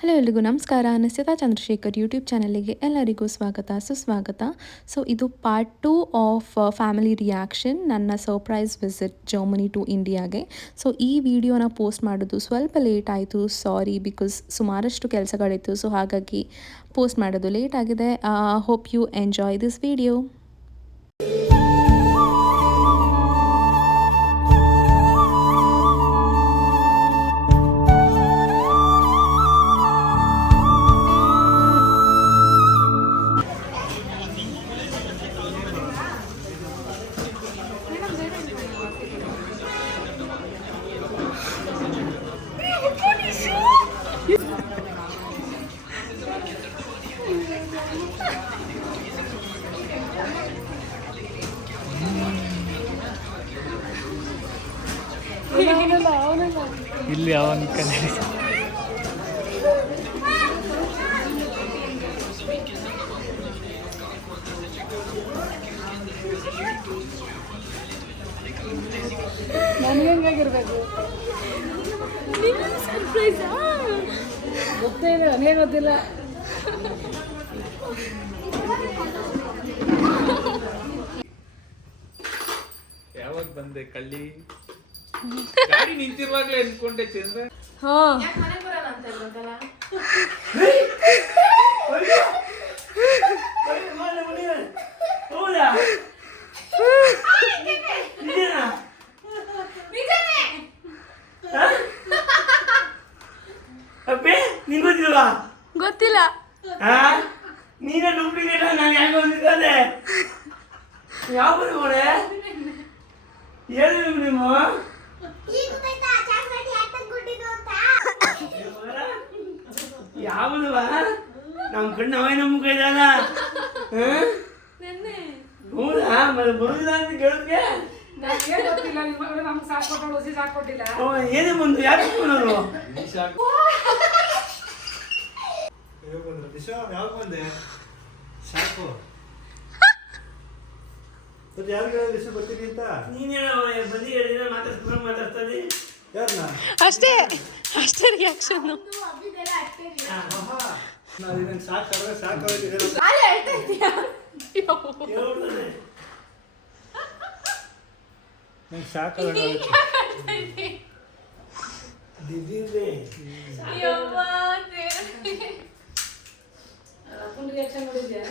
Hello ಎಲ್ರಿಗೂ ನಮಸ್ಕಾರ. Nischitha Chandrashekhar YouTube ಚಾನಲಿಗೆ ಎಲ್ಲರಿಗೂ ಸ್ವಾಗತ ಸುಸ್ವಾಗತ. ಸೊ ಇದು ಪಾರ್ಟ್ 2 ಆಫ್ ಫ್ಯಾಮಿಲಿ ರಿಯಾಕ್ಷನ್, ನನ್ನ ಸರ್ಪ್ರೈಸ್ ವಿಸಿಟ್ ಜರ್ಮನಿ ಟು ಇಂಡಿಯಾಗೆ. ಸೊ ಈ ವಿಡಿಯೋನ ಪೋಸ್ಟ್ ಮಾಡೋದು ಸ್ವಲ್ಪ ಲೇಟ್ ಆಯಿತು, ಸಾರಿ, ಬಿಕಾಸ್ ಸುಮಾರಷ್ಟು ಕೆಲಸಗಳಿತ್ತು. ಸೊ ಹಾಗಾಗಿ ಪೋಸ್ಟ್ ಮಾಡೋದು ಲೇಟ್ ಆಗಿದೆ. Hope you enjoy this video. ಇಲ್ಲಿ ಅವನ ಕನ್ನಡ ನನಗೆ ಹೆಂಗಾಗಿರ್ಬೇಕು ಗೊತ್ತೇ ಇಲ್ಲ, ನನಗೆ ಗೊತ್ತಿಲ್ಲ. ಯಾವಾಗ ಬಂದೆ ಕಳ್ಳಿ? ಗಾಡಿ ನಿಂತಿರುವಾಗ್ಲೇ ಅನ್ಕೊಂಡೆ ಚಂದ್ರ. ಗೊತ್ತಿಲ್ಲ. ನೀನೇ ಡೂಪ್ಲಿಕೇಟ್. ನಾನು ಯಾಕೆ ಬಂದಿದ್ದೆ? ಯಾವ ಬರೋಡೆ ಹೇಳಿದ್ರು ನೀವು? ಯಾವುದು ನಮ್ಮ ಕಣ್ಣು ಅವೇನ ಮುಖ ಇದಲ್ಲ? ಹೌದಾ? ಮತ್ತೆ ಬರುದಿಲ್ಲ ಅಂತ ಕೇಳಿದ್ಗೆ ಗೊತ್ತಿಲ್ಲ. ನಮ್ಗೆ ಸಾಕೊಟ್ಟಳು, ಹೊಸಿ ಸಾಕೊಟ್ಟಿಲ್ಲ. ಏನೇ ಬಂದು ಯಾಕೆ ಬಂದರು? ಯಾವಾಗ ಬಂದೆ? ಸಾಕು ಯಾರಿಗೆ ದಿವಸ ಬರ್ತೀನಿ ಅಂತ ನೀನೇನ ಬಂದು ಹೇಳಿದ್ರೆ ಮಾತಾಡ್ತದೆ ಯಾರನ್ನ ಅಷ್ಟೇ ರಿಯಾಕ್ಷನ್. ನಂಗೆ ಸಾಕಾದ್ರೆ ಸಾಕಾಗಿದೆ. ನಂಗೆ ಸಾಕಾದ್ರೆ ರಿಯಾಕ್ಷನ್ ನೋಡಿದ್ಯಾ?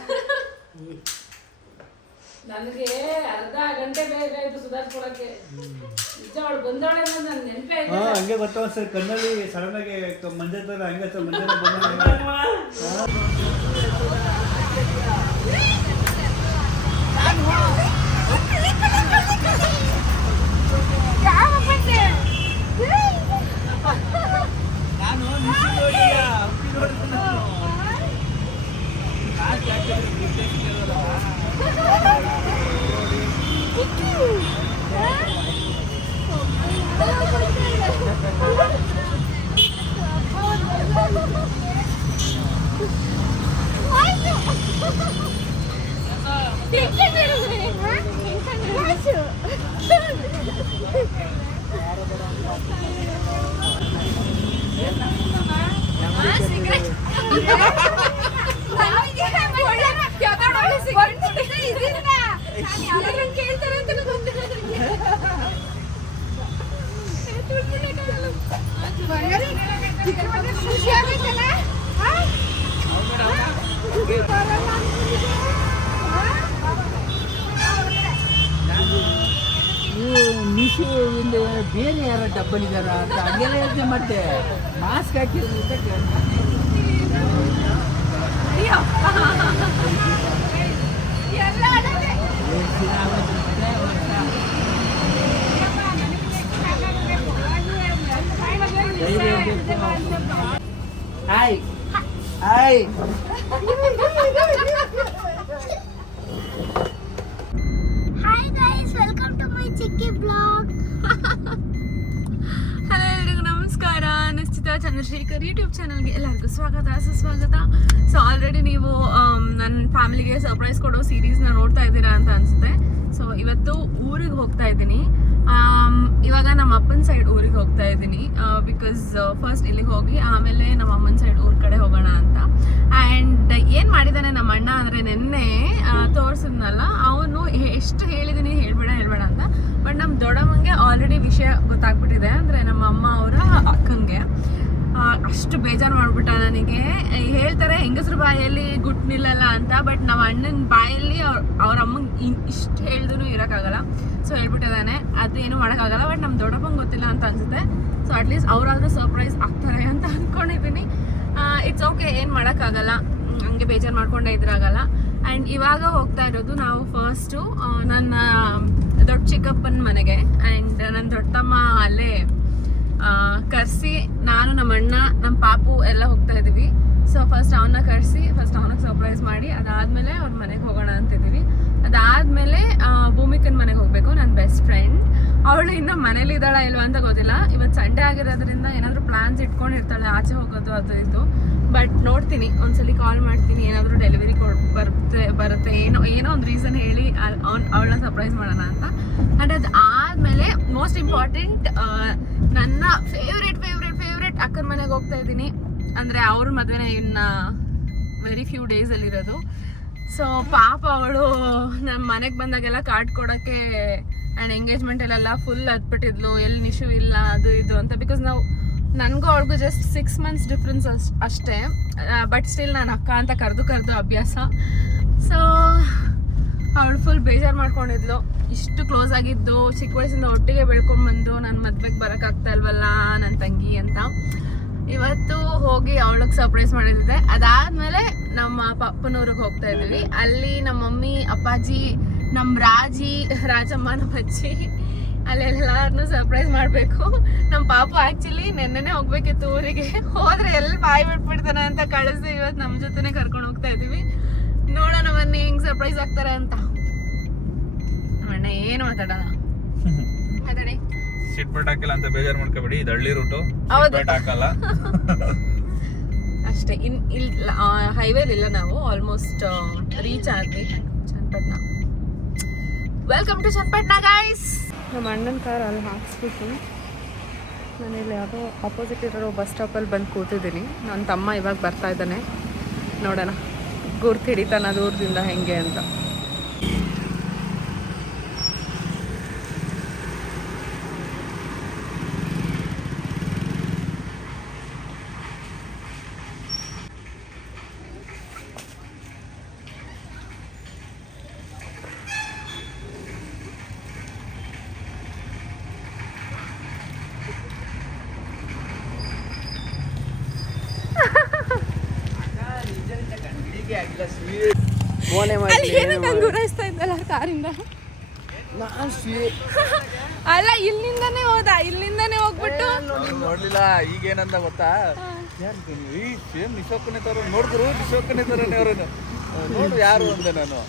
ನನಗೆ ಅರ್ಧ ಗಂಟೆ ಬೇಕಾಯ್ತು ಸುಧಾರಿಸ್ಕೊಳಕ್ಕೆ. ನಿಜ ಅವಳು ಬಂದವಳೆ ಅನ್ನೋದು ನನ್ನ ನೆನಪೇ ಆಯ್ತು. ಹಂಗೆ ಬರ್ತಾವ ಸರ್ ಕಣ್ಣಲ್ಲಿ ಸಡನ್ ಆಗಿ ಮಂಜೆ ತರ ಹಂಗೆ ಮಂಜೆ ಮೀಶೋದಿಂದ ಬೇರೆ ಯಾರ ಡಬ್ಬಲಿದಾರ ಅಂತ ಹಂಗೆಲ್ಲ ಯೋಚನೆ ಮಾಡ್ತೆ. ಮಾಸ್ಕ್ ಹಾಕಿರೋದ್ರಿಂದ ಹಾಯ್ ಹಾಯ್ ಹಲೋ ಎಲ್ರಿಗೂ ನಮಸ್ಕಾರ. ನಿಶ್ಚಿತಾ ಚಂದ್ರಶೇಖರ್ ಯೂಟ್ಯೂಬ್ ಚಾನಲ್ಗೆ ಎಲ್ಲರಿಗೂ ಸ್ವಾಗತ ಸುಸ್ವಾಗತ. ಸೊ ಆಲ್ರೆಡಿ ನೀವು ನನ್ನ ಫ್ಯಾಮಿಲಿಗೆ ಸರ್ಪ್ರೈಸ್ ಕೊಡೋ ಸೀರೀಸ್ನ ನೋಡ್ತಾ ಇದ್ದೀರಾ ಅಂತ ಅನಿಸುತ್ತೆ. ಸೊ ಇವತ್ತು ಊರಿಗೆ ಹೋಗ್ತಾ ಇದ್ದೀನಿ. ಇವಾಗ ನಮ್ಮ ಅಪ್ಪನ ಸೈಡ್ ಊರಿಗೆ ಹೋಗ್ತಾ ಇದ್ದೀನಿ. ಬಿಕಾಸ್ ಫಸ್ಟ್ ಇಲ್ಲಿಗೆ ಹೋಗಿ ಆಮೇಲೆ ನಮ್ಮ ಅಮ್ಮನ ಸೈಡ್ ಊರ ಆದರೆ ನಿನ್ನೆ ತೋರಿಸಿದ್ನಲ್ಲ, ಅವನು ಎಷ್ಟು ಹೇಳಿದ್ದೀನಿ ಹೇಳ್ಬೇಡ ಅಂತ. ಬಟ್ ನಮ್ಮ ದೊಡ್ಡಮ್ಮಂಗೆ ಆಲ್ರೆಡಿ ವಿಷಯ ಗೊತ್ತಾಗ್ಬಿಟ್ಟಿದೆ. ಅಂದರೆ ನಮ್ಮ ಅಮ್ಮ ಅವರ ಅಕ್ಕನಿಗೆ ಅಷ್ಟು ಬೇಜಾರು ಮಾಡಿಬಿಟ್ಟ ನನಗೆ. ಹೇಳ್ತಾರೆ ಹೆಂಗಸ್ರ ಬಾಯಲ್ಲಿ ಗುಟ್ಟು ನಿಲ್ಲಲ್ಲ ಅಂತ, ಬಟ್ ನಮ್ಮ ಅಣ್ಣನ ಬಾಯಲ್ಲಿ ಅವ್ರ ಅಮ್ಮಂಗೆ ಇಷ್ಟು ಹೇಳ್ದೂ ಇರೋಕ್ಕಾಗಲ್ಲ. ಸೊ ಹೇಳ್ಬಿಟ್ಟಿದ್ದಾನೆ, ಅದೇನು ಮಾಡೋಕ್ಕಾಗಲ್ಲ. ಬಟ್ ನಮ್ಮ ದೊಡ್ಡಪ್ಪಂಗೆ ಗೊತ್ತಿಲ್ಲ ಅಂತ ಅನಿಸುತ್ತೆ. ಸೊ ಅಟ್ಲೀಸ್ಟ್ ಅವರಾದರೂ ಸರ್ಪ್ರೈಸ್ ಆಗ್ತಾರೆ ಅಂತ ಅಂದ್ಕೊಂಡಿದ್ದೀನಿ. ಇಟ್ಸ್ ಓಕೆ, ಏನು ಮಾಡೋಕ್ಕಾಗಲ್ಲ, ಹಂಗೆ ಬೇಜಾರು ಮಾಡ್ಕೊಂಡೇ ಇದ್ರಾಗಲ್ಲ. ಆ್ಯಂಡ್ ಇವಾಗ ಹೋಗ್ತಾ ಇರೋದು ನಾವು ಫಸ್ಟು ನನ್ನ ದೊಡ್ಡ ಚಿಕ್ಕಪ್ಪನ ಮನೆಗೆ. ಆ್ಯಂಡ್ ನನ್ನ ದೊಡ್ಡ ತಮ್ಮ ಅಲ್ಲೇ ಕರೆಸಿ, ನಾನು ನಮ್ಮ ಅಣ್ಣ ನಮ್ಮ ಪಾಪು ಎಲ್ಲ ಹೋಗ್ತಾ ಇದ್ದೀವಿ. ಸೊ ಫಸ್ಟ್ ಅವನ್ನ ಕರೆಸಿ ಅವನಿಗೆ ಸರ್ಪ್ರೈಸ್ ಮಾಡಿ ಅದಾದಮೇಲೆ ಅವ್ರ ಮನೆಗೆ ಹೋಗೋಣ ಅಂತಿದ್ದೀವಿ. ಅದಾದಮೇಲೆ ಭೂಮಿಕನ ಮನೆಗೆ ಹೋಗಬೇಕು, ನನ್ನ ಬೆಸ್ಟ್ ಫ್ರೆಂಡ್. ಅವಳು ಇನ್ನೂ ಮನೇಲಿ ಇದ್ದಾಳ ಇಲ್ವಾ ಅಂತ ಗೊತ್ತಿಲ್ಲ. ಇವತ್ತು ಸಂಡೇ ಆಗಿರೋದ್ರಿಂದ ಏನಾದರೂ ಪ್ಲ್ಯಾನ್ಸ್ ಇಟ್ಕೊಂಡಿರ್ತಾಳೆ ಆಚೆ ಹೋಗೋದು ಅದು ಇದು. ಬಟ್ ನೋಡ್ತೀನಿ, ಒಂದ್ಸಲಿ ಕಾಲ್ ಮಾಡ್ತೀನಿ, ಏನಾದರೂ ಡೆಲಿವರಿ ಬರುತ್ತೆ ಏನೋ ಒಂದು ರೀಸನ್ ಹೇಳಿ ಅವಳನ್ನ ಸರ್ಪ್ರೈಸ್ ಮಾಡೋಣ ಅಂತ. ಆ್ಯಂಡ್ ಅದು ಆದಮೇಲೆ ಮೋಸ್ಟ್ ಇಂಪಾರ್ಟೆಂಟ್, ನನ್ನ ಫೇವ್ರೇಟ್ ಅಕ್ಕನ ಮನೆಗೆ ಹೋಗ್ತಾ ಇದ್ದೀನಿ. ಅಂದರೆ ಅವ್ರ ಮದುವೆನೇ ಇನ್ನು ವೆರಿ ಫ್ಯೂ ಡೇಸಲ್ಲಿರೋದು. ಸೊ ಪಾಪ ಅವಳು ನಮ್ಮ ಮನೆಗೆ ಬಂದಾಗೆಲ್ಲ ಕಾರ್ಡ್ ಕೊಡೋಕ್ಕೆ ಆ್ಯಂಡ್ ಎಂಗೇಜ್ಮೆಂಟಲ್ಲೆಲ್ಲ ಫುಲ್ ಹತ್ಬಿಟ್ಟಿದ್ಲು, ಎಲ್ಲಿ ನಿಶು ಇಲ್ಲ ಅದು ಇದು ಅಂತ. ಬಿಕಾಸ್ ನನಗೂ ಅವ್ಳಿಗೂ ಜಸ್ಟ್ 6 months ಡಿಫ್ರೆನ್ಸ್ ಅಷ್ಟೇ. ಬಟ್ ಸ್ಟಿಲ್ ನಾನು ಅಕ್ಕ ಅಂತ ಕರೆದು ಅಭ್ಯಾಸ. ಸೊ ಅವಳು ಫುಲ್ ಬೇಜಾರು ಮಾಡ್ಕೊಂಡಿದ್ಲು. ಇಷ್ಟು ಕ್ಲೋಸ್ ಆಗಿದ್ದು, ಚಿಕ್ಕ ವಯಸ್ಸಿಂದ ಒಟ್ಟಿಗೆ ಬೆಳ್ಕೊಂಡ್ಬಂದು ನನ್ನ ಮದ್ವೆಗೆ ಬರೋಕ್ಕಾಗ್ತಾ ಇಲ್ವಲ್ಲ ನನ್ನ ತಂಗಿ ಅಂತ. ಇವತ್ತು ಹೋಗಿ ಅವಳಿಗೆ ಸರ್ಪ್ರೈಸ್ ಮಾಡಿದ್ದೆ. ಅದಾದಮೇಲೆ ನಮ್ಮ ಪಪ್ಪನೂರಿಗೆ ಹೋಗ್ತಾ ಇದ್ದೀವಿ. ಅಲ್ಲಿ ನಮ್ಮ ಮಮ್ಮಿ ಅಪ್ಪಾಜಿ, ನಮ್ಮ ರಾಜಮ್ಮ, ನಮ್ಮ ಅಜ್ಜಿ, ಅಲ್ಲೆಲ್ಲರನ್ನೂ ಸರ್ಪ್ರೈಸ್ ಮಾಡಬೇಕು. ನಮ್ಮ ಪಾಪು ಆ್ಯಕ್ಚುಲಿ ನೆನ್ನೆನೇ ಹೋಗ್ಬೇಕಿತ್ತು ಊರಿಗೆ, ಹೋದರೆ ಎಲ್ಲಿ ಬಾಯಿ ಬಿಟ್ಬಿಡ್ತಾನೆ ಅಂತ ಕಳಿಸಿ ಇವತ್ತು ನಮ್ಮ ಜೊತೆನೇ ಕರ್ಕೊಂಡು ಹೋಗ್ತಾ ಇದ್ದೀವಿ. ನೋಡೋಣ ಬನ್ನಿ ಹೆಂಗೆ ಸರ್ಪ್ರೈಸ್ ಆಗ್ತಾರೆ ಅಂತ. ಅಣ್ಣ ಏನು ಮಾತಾಡೋಣ, ಮಾತಾಡಿ. ಸೀಟ್ ಬೆಲ್ಟ್ ಹಾಕಿಲ್ಲ ಅಂತ ಬೇಜಾರು ಮಾಡ್ಕೋಬೇಡಿ, ಇದು ಹಳ್ಳಿ ರೂಟು, ಬೆಲ್ಟ್ ಹಾಕಲ್ಲ ಅಷ್ಟೇ. ಇಲ್ಲಿ ಹೈವೇಲಿ ಇಲ್ಲ, ನಾವು ಆಲ್ಮೋಸ್ಟ್ ರೀಚ್ ಆದ್ವಿ Channapatna. Welcome to Channapatna guys. ನಮ್ಮ ಅಣ್ಣನ ಕಾರ್ ಅಲ್ಲಿ ಹಾಕ್ಸ್ಬಿಟ್ಟು ನಾನಿಲ್ಲಿ ಯಾವುದೋ ಆಪೋಸಿಟ್ ಇರೋ ಬಸ್ ಸ್ಟಾಪಲ್ಲಿ ಬಂದು ಕೂತಿದ್ದೀನಿ. ನನ್ನ ತಮ್ಮ ಇವಾಗ ಬರ್ತಾ ಇದ್ದಾನೆ, ನೋಡೋಣ ಗುರ್ತು ಹಿಡಿತಾನ ದೂರದಿಂದ ಹೆಂಗೆ ಅಂತ. ಗುರಾಯಿಸ್ತಾ ಇದ್ದಲ್ಲ ಕಾರಿಂದ. ಅಲ್ಲ ಇಲ್ಲಿಂದಾನೇ ಹೋಗ್ಬಿಟ್ಟು ನೋಡ್ಲಿಲ್ಲ. ಈಗೇನಂದ ಗೊತ್ತಾ, ಸೇಮ್ ನಿಶೋಕನೇ ತರ ನೋಡಿದ್ರು, ನಿಶೋಕನೇ ತರನೇ ಅವ್ರನ್ನ ನೋಡು ಯಾರು ಅಂದೆ ನಾನು.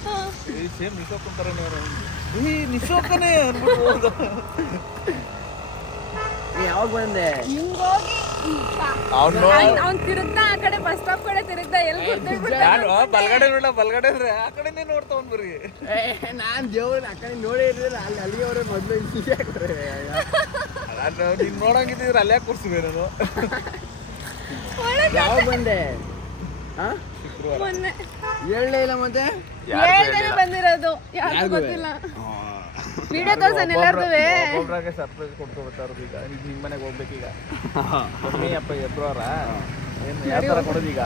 ಸೇಮ್ ನಿಶೋಕನ್ ತರನೇ ಅವ್ರ, ನಿಶೋಕನೇ ಅನ್ಬಿಟ್ಟು ಯಾವಾಗ ಬಂದೆ? ಅವ್ನು ತಿರುಗ್ತಾ ಆ ಕಡೆ ಬಸ್ ಸ್ಟಾಪ್ ಕಡೆ ತಿರುಗ್ತಾ ಎಲ್ಲಿ ಬಲ್ಗಡೆ ನೋಡ, ಬಲ್ಗಡೆ ಅಂದ್ರೆ ಆ ಕಡೆನೇ ನೋಡ್ತಾವ್ ಬರೀ. ನಾನ್ ದೇವ್ರ ಆ ಕಡೆ ನೋಡೇ ಇರಲಿಲ್ಲ. ಅಲ್ಲಿ ಅವ್ರೆ ಮೊದ್ಲು ನೀನ್ ನೋಡಂಗಿದ್ರೆ ಅಲ್ಲೇ ಕೂರ್ಸುವೆ ನಾನು. ಯಾವಾಗ ಬಂದೆ? ಮೊನ್ನೆ ಹೇಳಲೇ ಇಲ್ಲ. ಮತ್ತೆ ಬಂದಿರೋದು ಯಾರಿಗೂ ಗೊತ್ತಿಲ್ಲ. ವಿಡಿಯೋ ತೋರ್ಸನ್ ಎಲ್ಲಾರ್ದುವೆ. ಒಬ್ಬೊಬ್ರಾಗೆ ಸರ್ಪ್ರೈಸ್ ಕೊಡ್ಕೊಬೇಕಾದ್ರು. ಈಗ ನಿಮ್ಮ ಮನೆಗೆ ಹೋಗ್ಬೇಕೀಗ. ಮಮ್ಮಿ ಅಪ್ಪ ಎಬ್ರವರ ಏನು ಯಾವ ಥರ ಕೊಡೋದೀಗ?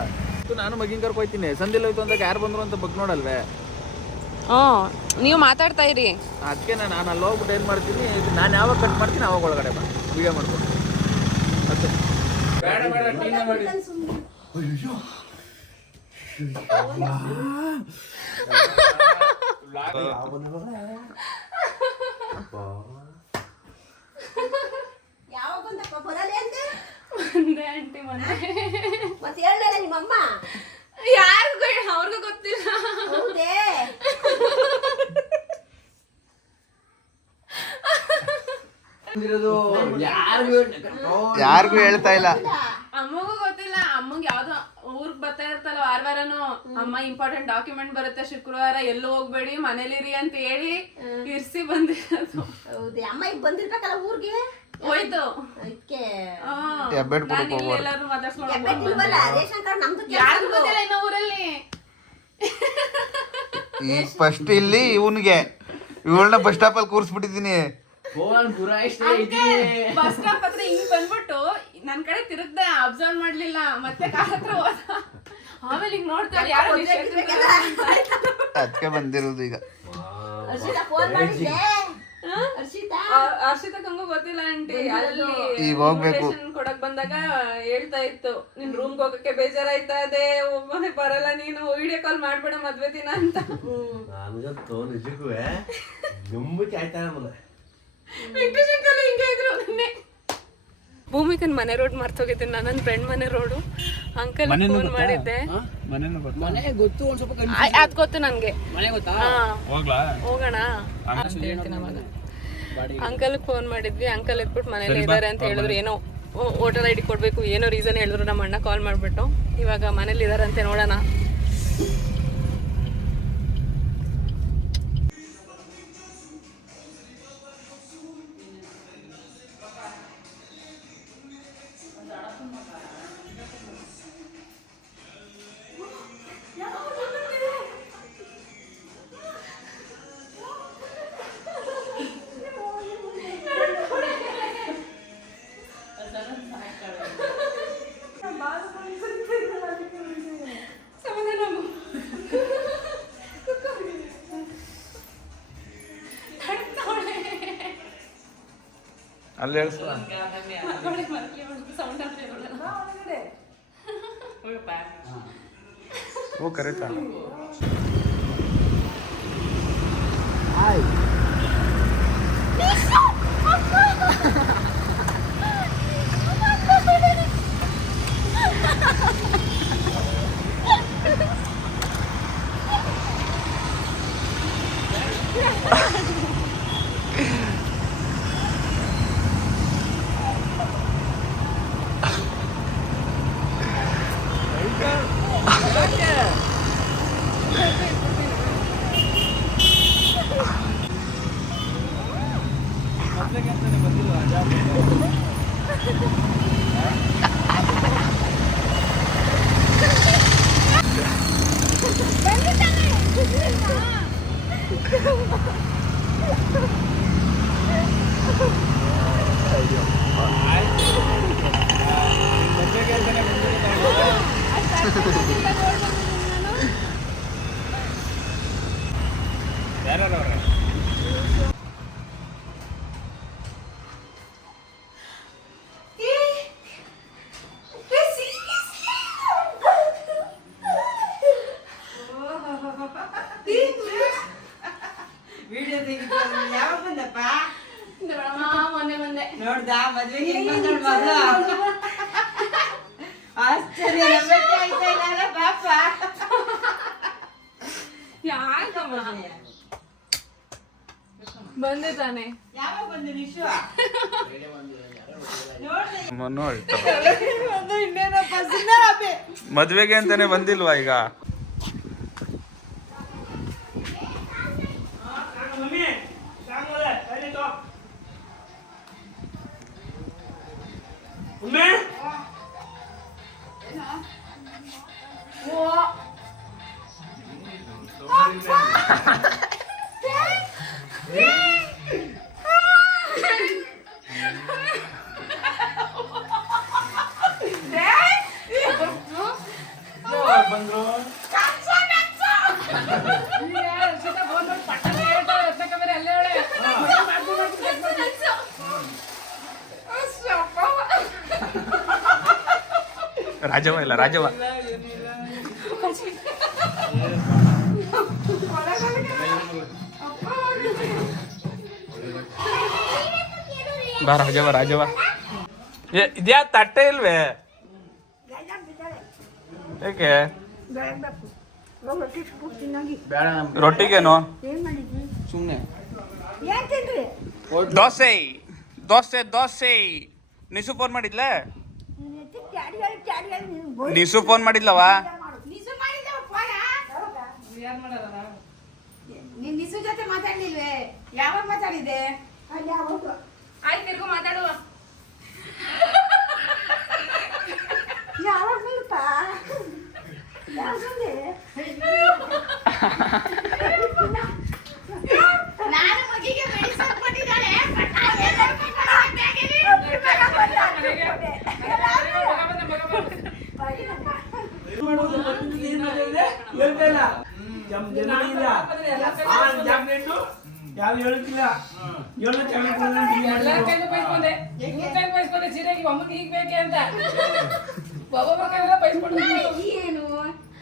ನಾನು ಮಗಿನ ಕರ್ಕೊ ಹೋಗ್ತೀನಿ. ಸಂದಿಲ್ ಹೋಯ್ತು ಅಂತ ಯಾರು ಬಂದ್ರು ಅಂತ ಬಗ್ ನೋಡಲ್ವೇ? ನೀವು ಮಾತಾಡ್ತಾ ಇರಿ. ಅದಕ್ಕೆ ನಾನು ಅಲ್ಲಿ ಹೋಗ್ಬಿಟ್ಟು ಏನು ಮಾಡ್ತೀನಿ, ನಾನು ಯಾವಾಗ ಕಟ್ ಮಾಡ್ತೀನಿ ಅವಾಗ ಒಳಗಡೆ ಬಾ ವಿಡಿಯೋ ಮಾಡ್ಕೊಂಡು. ಅಷ್ಟೇ. ಬೇಡ ಬೇಡ ಟೀನ ಮಾಡಿ. ಯಾವಾಗ ಬಂದಪ್ಪ ಬರಲಿ ಅಂದೆ? ಒಂದೇ ಆಂಟಿ ಮೊನ್ನೆ. ಮತ್ತೆ ಹೇಳಲ್ಲ ನಿಮ್ಮಮ್ಮ? ಯಾರಿಗೂ ಅವ್ರಿಗೂ ಗೊತ್ತಿಲ್ಲ. ಹೌದೇ? ಯಾರಿಗೂ ಹೇಳ್ತಾ ಇಲ್ಲ. ಅಮ್ಮಗೂ ಗೊತ್ತಿಲ್ಲ. ಅಮ್ಮಂಗೆ ಯಾವ್ದೋ ಊರ್ಗ್ ಬರ್ತಾ ಇರ್ತಲ್ಲ ವಾರನೂ, ಅಮ್ಮ ಇಂಪಾರ್ಟೆಂಟ್ ಡಾಕ್ಯುಮೆಂಟ್ ಬರುತ್ತೆ ಶುಕ್ರವಾರ, ಎಲ್ಲೂ ಹೋಗ್ಬೇಡಿ ಮನೇಲಿರಿ ಅಂತ ಹೇಳಿ ಇರ್ಸಿ ಬಂದಿರೋದು. ಹೌದೇ? ಅಮ್ಮ ಈಗ ಬಂದಿರ್ಬೇಕಲ್ಲ ಊರ್ಗೆ. ಹೋಯ್ತು. ಅದಕ್ಕೆ ಎಲ್ಲಾರು ಮಾತಾಡ್ಸ್ಕೊಂಡು ರೇಷನ್ ಕಾರ್ಡ್ ನಮ್ದು ಯಾರಿಗೂ ಗೊತ್ತಿಲ್ಲ ಇನ್ನು ಊರಲ್ಲಿ. ಈ ಫಸ್ಟ್ ಇಲ್ಲಿ ಇವನ್ಗೆ ಇವಳನ್ನ ಬಸ್ ಸ್ಟಾಪ್ ಅಲ್ಲಿ ಕೂರಿಸ್ಬಿಟ್ಟಿದೀನಿ. ಬಸ್ ಸ್ಟಾಪ್ ಹತ್ರ ಹಿಂಗ್ ಬಂದ್ಬಿಟ್ಟು ನನ್ ಕಡೆ ತಿರುಗ್ದೆ, ಅಬ್ಸರ್ವ್ ಮಾಡ್ಲಿಲ್ಲ, ಮತ್ತೆ ಕಾರ್ ಹತ್ರ ಹೋದ. ಆಮೇಲೆ ಹಿಂಗ್ ನೋಡ್ತಾರೆ ಯಾರು ಅದಕ್ಕೆ ಬಂದಿರೋದು ಈಗ. ಹರ್ಷಿತಾ ಫೋನ್ ಮಾಡಿದ್ದೆ. ಹರ್ಷಿತಾ ಹರ್ಷಿತಕ್ಕಂಗೂ ಗೊತ್ತಿಲ್ಲ ಆಂಟಿ. ಅಲ್ಲಿ ಈಗ ಹೋಗ್ಬೇಕು. ಕೊಡಕ್ ಬಂದಾಗ ಹೇಳ್ತಾ ಇತ್ತು, ನಿನ್ ರೂಮ್ಗೆ ಹೋಗಕ್ಕೆ ಬೇಜಾರಾಯ್ತಾ ಇದೆ, ಒಬ್ಬನೇ ಬರಲ್ಲ ನೀನು, ವಿಡಿಯೋ ಕಾಲ್ ಮಾಡ್ಬೇಡ ಮದ್ವೆ ದಿನ ಅಂತ. ನನ್ಗಂತೂ ನಿಜಕ್ಕೂ ನಂಬಿಕೆ ಆಯ್ತಾ ನಮ್ಮನ್ನ. ವೆಂಕಟೇಶಂಕಲ್ ಹಿಂಗೆ ಇದ್ರು ನಿನ್ನೆ. ಭೂಮಿಕನ್ ಮನೆ ರೋಡ್ ಮರ್ತೋಗಿದ್ದೀನಿ ನಾನು, ನನ್ನ ಫ್ರೆಂಡ್ ಮನೆ ರೋಡು. ಅಂಕಲ್ ಫೋನ್ ಮಾಡಿದ್ದೆ. ಗೊತ್ತು ಒಂದ್ ಸ್ವಲ್ಪ ಅದ್ ಗೊತ್ತು ನನ್ಗೆ. ಮನೆ ಗೊತ್ತಾ? ಹೋಗೋಣ ಅಂತ ಹೇಳ್ತೀನಿ ಅವಾಗ. ಅಂಕಲ್ ಫೋನ್ ಮಾಡಿದ್ವಿ, ಅಂಕಲ್ ಎತ್ಬಿಟ್ಟು ಮನೇಲಿ ಇದ್ದಾರೆ ಅಂತ ಹೇಳಿದ್ರು. ಏನೋ ವೋಟರ್ ID ಕೊಡ್ಬೇಕು ಏನೋ ರೀಸನ್ ಹೇಳಿದ್ರು. ನಮ್ಮ ಅಣ್ಣ ಕಾಲ್ ಮಾಡ್ಬಿಟ್ಟು ಇವಾಗ ಮನೇಲಿ ಇದಾರಂತೆ, ನೋಡೋಣ. ಅಲ್ಲಿ ಓ ಕರೆಕ್ಟಾ? ವಿಡಿಯೋ ತೆಗಿತಾರೆ. ಯಾವಾಗ ಬಂದಪ್ಪ? ಮೊನ್ನೆ ಬಂದೆ. ನೋಡ್ದ ಮದ್ವೆಗೆ ಹೆಂಗ್ ಬಂದೋಳ್ ಮಗಳು? ಆಶ್ಚರ್ಯ, ನಂಬಿಕೆ ಆಯ್ತಾ ಇಲ್ಲ ಪಾಪ. ಬಂದೆ ತಾನೆ. ಯಾವಾಗ ಬಂದೆ ನಿಶು? ಇನ್ನೇನಪ್ಪ ಸುಮ್ಮನೆ ಮದ್ವೆಗೆ ಅಂತಾನೆ ಬಂದಿಲ್ವಾ ಈಗ? ಮಮ್ಮಿ ಸಾಂಗಲ್ಲ ಕೈಲಿಟ್ಟು ಒಮ್ಮೆ ರಾಜವ ಇಲ್ಲ ರಾಜವ. ಬಾ ರಾಜವ ರಾಜವ. ಇದ್ಯಾ ತಟ್ಟೆ ಇಲ್ವೇ? ಏಕೆ ರೊಟ್ಟಿಗೇನು? ಸುಮ್ನೆ ದೋಸೆ ದೋಸೆ ದೋಸೆ. ನಿಸು ಫೋನ್ ಮಾಡಿದ್ಲ? ನಿಸು ಫೋನ್ ಮಾಡಿದ್ಲವಾ? ನೀನ್ ನಿಸು ಜೊತೆ ಮಾತಾಡ್ಲಿಲ್ವೇ? ಯಾವಾಗ ಮಾತಾಡಿದೆ? ಆಯ್ತು, ತಿರ್ಗು ಮಾತಾಡುವ. ಯಾವಾಗ ಹೇಳ್ತಲ್ಲ ಜಮೀನಿಲ್ಲ ಚಾಕ್ಲೇಟ್ ಯಾರು ಹೇಳುತ್ತಿಲ್ಲ ಎಲ್ಲ ಚಾಕ್ಲೇಟ್ ಏನು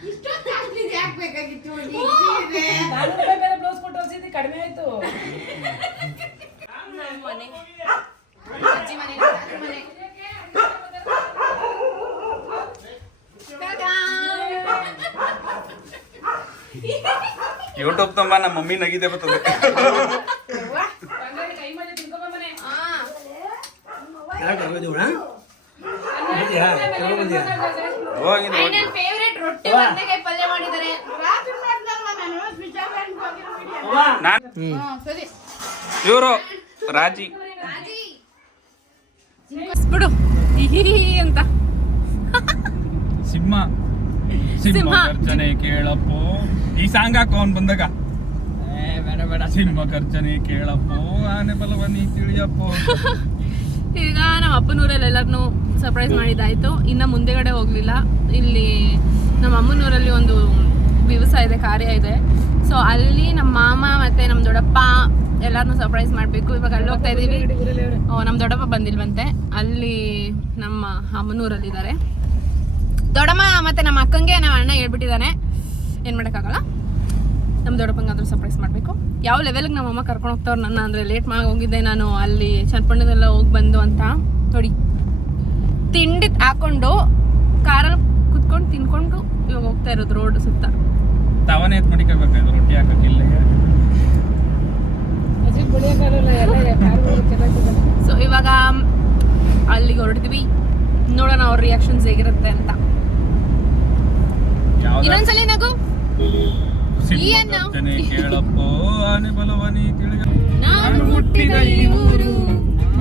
ಇಷ್ಟೊಂದು ಕಾಸ್ಟ್ಲಿ ಯಾಕೆ ಬೇಕಾಗಿತ್ತು ಕಡಿಮೆ ಆಯ್ತು. ಅಜ್ಜಿ ಮನೆ ಮನೆ ಯೂಟ್ಯೂಬ್ ತುಂಬ ನಮ್ಮ ಮಮ್ಮಿ ನಗಿದೆ ಬರ್ತದೆ. ಫೇವ್ರೆಟ್ ರೊಟ್ಟಿ ಬದನೆಕಾಯಿ ಪಲ್ಯ ಮಾಡಿದ್ದಾರೆ. ರಾತ್ರಿ ಮಾಡ್ದಲ್ವಾ ನಾನು ಸ್ವಿಟ್ಜರ್ಲ್ಯಾಂಡ್ ಹೋಗಿರೋ ವಿಡಿಯೋ. ಸರಿ ಇವರು ರಾಜಿ ಬಿಡು ಅಂತ ಸಿಂಹ ಸಿಂಹ ಗರ್ಜನೆ ಕೇಳಪ್ಪೋ ಈ ಸಾಂಗ್ ಹಾಕೋ ಅವ್ನು ಬಂದಾಗ ಬೇಡ ಸಿಂಹ ಗರ್ಜನೆ ಕೇಳಪ್ಪೋ ಆನೆ ಬಲವನಿ ತಿಳಿಯಪ್ಪೋ. ಈಗ ನಮ್ಮ ಅಪ್ಪನೂರಲ್ಲಿ ಎಲ್ಲರನ್ನೂ ಸರ್ಪ್ರೈಸ್ ಮಾಡಿದ್ದಾಯ್ತು. ಇನ್ನು ಮುಂದೆಗಡೆ ಹೋಗ್ಲಿಲ್ಲ. ಇಲ್ಲಿ ನಮ್ಮ ಅಮ್ಮನೂರಲ್ಲಿ ಒಂದು ದಿವಸ ಇದೆ, ಕಾರ್ಯ ಇದೆ. ಸೊ ಅಲ್ಲಿ ನಮ್ಮ ಮಾಮ ಮತ್ತೆ ನಮ್ಮ ದೊಡ್ಡಪ್ಪ ಎಲ್ಲರನ್ನೂ ಸರ್ಪ್ರೈಸ್ ಮಾಡಬೇಕು. ಇವಾಗ ಅಲ್ಲಿ ಹೋಗ್ತಾ ಇದ್ದೀವಿ. ನಮ್ಮ ದೊಡ್ಡಪ್ಪ ಬಂದಿಲ್ವಂತೆ, ಅಲ್ಲಿ ನಮ್ಮ ಅಮ್ಮನೂರಲ್ಲಿದ್ದಾರೆ. ದೊಡ್ಡಮ್ಮ ಮತ್ತೆ ನಮ್ಮ ಅಕ್ಕಂಗೆ ನಮ್ಮ ಅಣ್ಣ ಹೇಳ್ಬಿಟ್ಟಿದ್ದಾನೆ, ಏನು ಮಾಡೋಕ್ಕಾಗಲ್ಲ. ನಮ್ಮ ದೊಡ್ಡಪ್ಪಂಗಾದ್ರೂ ಸರ್ಪ್ರೈಸ್ ಮಾಡಬೇಕು. ಯಾವ ಲೆವೆಲ್ಗೆ ನಮ್ಮ ಅಮ್ಮ ಕರ್ಕೊಂಡು ಹೋಗ್ತಾವ್ರು ನನ್ನ, ಅಂದರೆ ಲೇಟ್ ಮಾಡಿ ಹೋಗಿದ್ದೆ ನಾನು ಅಲ್ಲಿ ಚನ್ನಪಣ್ಣದೆಲ್ಲ ಹೋಗಿ ಬಂದು ಅಂತ ನೋಡಿ. ತಿಂಡಿ ಹಾಕೊಂಡು ಕಾರಲ್ಲಿ ಕುತ್ಕೊಂಡು ತಿನ್ಕೊಂಡು ಇವಾಗ ಹೋಗ್ತಾ ಇರೋದು ರೋಡ್ ಸುತ್ತ. ತವನೇ ಎತ್ ಮಡಿಕೋಬೇಕಾಯ್ತು ರೊಟ್ಟಿ ಹಾಕಕ್ಕಿಲ್ಲ. ಸೊ ಇವಾಗ ಅಲ್ಲಿಗೆ ಹೊರಡ್ತೀವಿ, ನೋಡೋಣ ಅವ್ರ ರಿಯಾಕ್ಷನ್ಸ್ ಹೇಗಿರುತ್ತೆ ಅಂತ. ಇನ್ನೊಂದ್ಸಲಿ ನಗು. ಕೇಳಪ್ಪೋ ಆನೆ ಬಲವನಿ ತಿಳಿಯ. ನಾನು ಹುಟ್ಟಿದ ಈ ಊರು,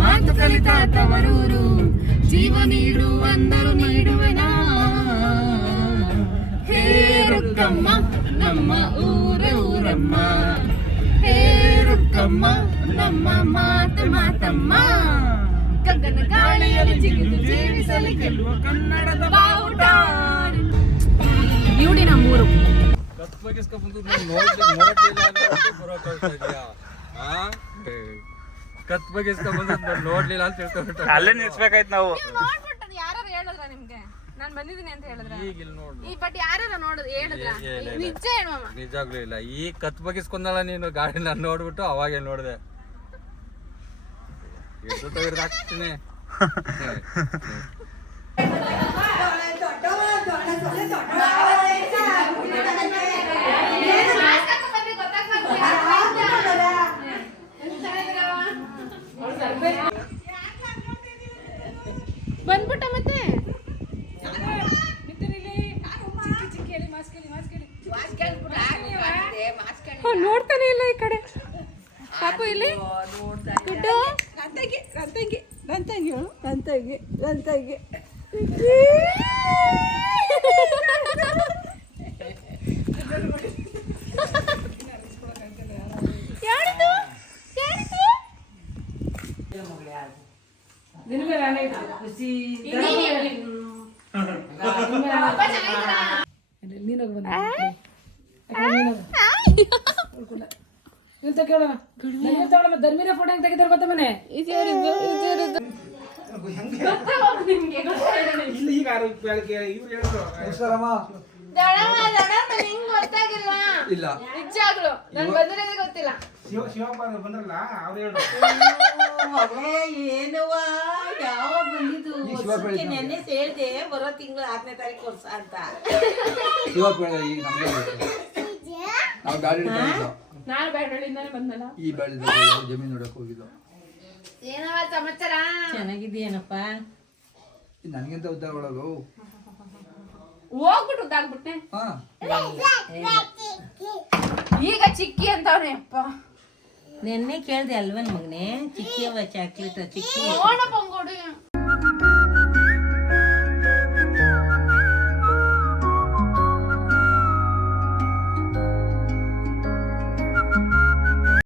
ಮಾತು ಕಲಿತ ತವರೂರು, ಜೀವ ನೀಡು ಅಂದರು ನೀಡುವೆನಾ. ಹೇ ರುಕ್ಕಮ್ಮ ನಮ್ಮ ಊರೇ ಊರಮ್ಮ, ಹೇ ರುಕ್ಕಮ್ಮ ನಮ್ಮ ಮಾತು ಮಾತಮ್ಮ. ಗಗನ ಗಾಳಿಯಲ್ಲಿ ಜಿಗಿದು ಜೀವಿಸಲಿ ಗೆಲ್ಲುವ ಕನ್ನಡದ ಬಾವುಟ. ಇವ್ಡಿ ನಮ್ಮೂರು. ನೋಡ್ಲಿಲ್ಲ ಅಂತ ಹೇಳ್ಕೊಂಡು ಅಲ್ಲೇ ನಿಲ್ಸ್ಬೇಕಾಯ್ತು ನಾವು. ನೋಡ್ಬಿಟ್ಟು ಯಾರು ಹೇಳಿದ್ರ ನಿಮ್ಗೆ ನಾನ್ ಬಂದಿದ್ದೀನಿ ಅಂತ ಹೇಳಿದ್ರ? ಈಗ ಇಲ್ಲಿ ನೋಡು, ಈ ಬಟ್ ಯಾರು ನೋಡಿದ್ ಹೇಳಿದ್ರ? ನಿಜ ಹೇಳುವ. ನಿಜಾಗ್ಲೂ ಇಲ್ಲ. ಈ ಕತ್ ಬಗ್ಗಿಸ್ಕೊಂಡಲ್ಲ ನೀನು ಗಾಡಿ ನಾನು ನೋಡ್ಬಿಟ್ಟು ಅವಾಗೇ ನೋಡ್ದೆ. ಹಾಕ್ತೀನಿ. ಬಂದ್ಬಿಟ್ಟ ಮತ್ತೆ ನೋಡ್ತಾನೆ ಇಲ್ಲ ಈ ಕಡೆ ಪಾಪು. ಇಲ್ಲಿ ಗುಡ್ಡು ಧರ್ಮೀರ ಫೋಟೋ ಹೆಂಗ್ ತೆಗಿತಾರೆ ಗೊತ್ತ ಮನೆ. ಇಲ್ಲ ನಿಜಾಗ್ಲು ನನ್ ಬಂದಿರೋದೇ ಗೊತ್ತಿಲ್ಲ. ಶಿವಪ್ಪ ಬಂದ್ರಲ್ಲ ಅವ್ರು ಹೇಳು. ಏನವ್ವ ಯಾವಾಗ ಬಂದಿದ್ದು ವರ್ಷಕ್ಕೆ ನೆನ್ನೆ ಸೇರಿದೆ ಬರೋ ತಿಂಗಳು 6ನೇ ತಾರೀಕು ವರ್ಷ ಅಂತ. ನಾವು ಗಾಡಿ ನಾನು ಬ್ಯಾಡ್ರಳ್ಳಿಂದಾನೆ ಬಂದಲ್ಲ. ಈ ಬೆಳೆದ ಜಮೀನು ನೋಡಕ್ ಹೋಗಿದ್ದು. ಏನವ ಸಮಾಚಾರ? ಚೆನ್ನಾಗಿದ್ದೀಯನಪ್ಪ. ನನಗಿಂತ ಉದ್ದ ಒಳಗು ಹೋಗ್ಬಿಟ್ಟು ಉದ್ದಾಗ್ಬಿಟ್ಟೆ. ಈಗ ಚಿಕ್ಕಿ ಅಂತವ್ರೆ ಅಪ್ಪ. ನೆನ್ನೆ ಕೇಳ್ದೆ ಅಲ್ವನ್ ಮಗನೆ ಚಿಕ್ಕಿಯವ ಚಾಕ್ಲೇಟ್ ಚಿಕ್ಕಿ ನೋಡ ಬಂಗೋಡಿ